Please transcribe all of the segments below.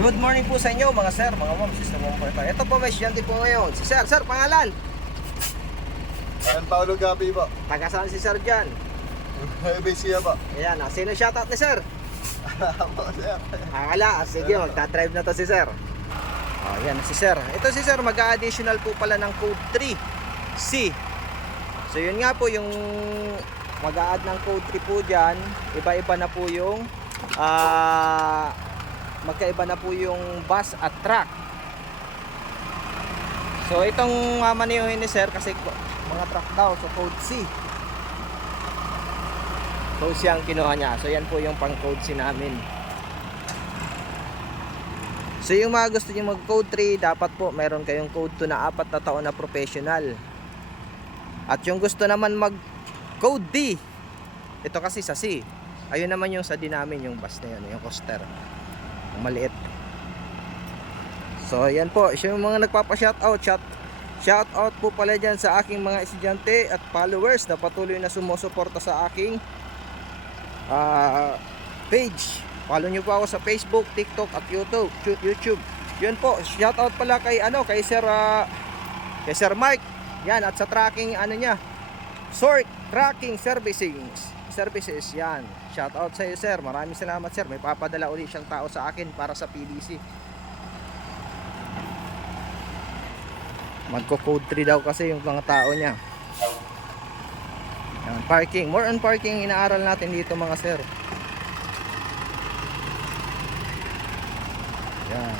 Good morning po sa inyo mga sir, mga ma'am, sister ma'am po ito. Ito po may estudyante po ngayon. Si sir, sir, pangalan? San Paolo Gabi po. Taga saan si sir dyan? Bisiya po. Ayan, sino shoutout ni sir? Ako, sir. Wala, sige, magta-drive na to si sir. Ayan, si sir. Ito si sir, mag-additional po pala ng code 3C. So yun nga po yung mag-a-add ng code 3 po dyan. Iba-iba na po yung magkaiba na po yung bus at truck. So itong mamaniyuhin ni sir kasi mga truck daw, so code C. Code C ang kinuha niya. So yan po yung pang code C namin. So yung mga gusto niyo mag code 3, dapat po meron kayong code 2 na 4 na taon na professional. At yung gusto naman mag code D, ito kasi sa C, ayun naman yung sa D namin, yung bus na yun, yung coaster, yung maliit. So yan po, siya yung mga nagpapa-shoutout. Shoutout po pala dyan sa aking mga estudyante at followers na patuloy na sumusuporta sa aking page. Follow nyo po ako sa Facebook, TikTok at YouTube. Yun po, shoutout pala kay Sir Mike. Yan, at sa tracking niya, Sort Tracking Services yan. Shoutout sa iyo sir. Maraming salamat sir. May papadala ulit siyang tao sa akin para sa PDC. Magko-code 3 daw kasi yung mga tao niya. Yan, parking. More on parking inaaral natin dito mga sir. Yan.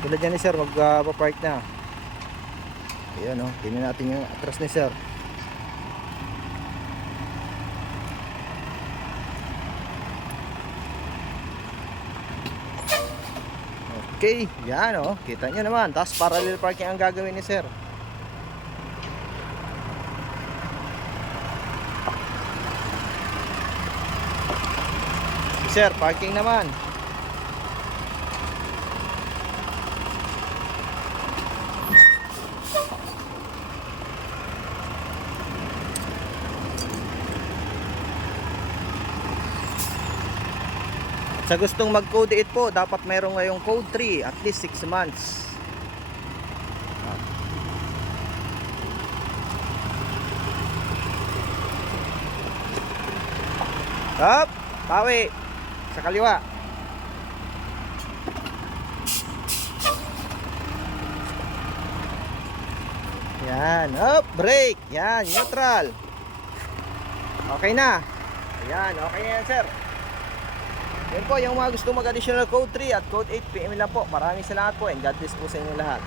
Tulad yan ni sir, magpa-park na. Ayan o, tingnan natin yung atras ni sir. Okay, yan o, kita nyo naman. Tapos parallel parking ang gagawin ni sir. Sir, parking naman. Sa gustong mag-code 8 po, dapat mayroon ngayong code 3 at least 6 months. Up, pawi sa kaliwa. Yan, up, brake. Yan, neutral. Okay na. Ayan, okay na yan, sir. Yan po, yung mga gusto mag-additional code 3 at code 8 PM lang po. Maraming salamat po and God bless po sa inyo lahat.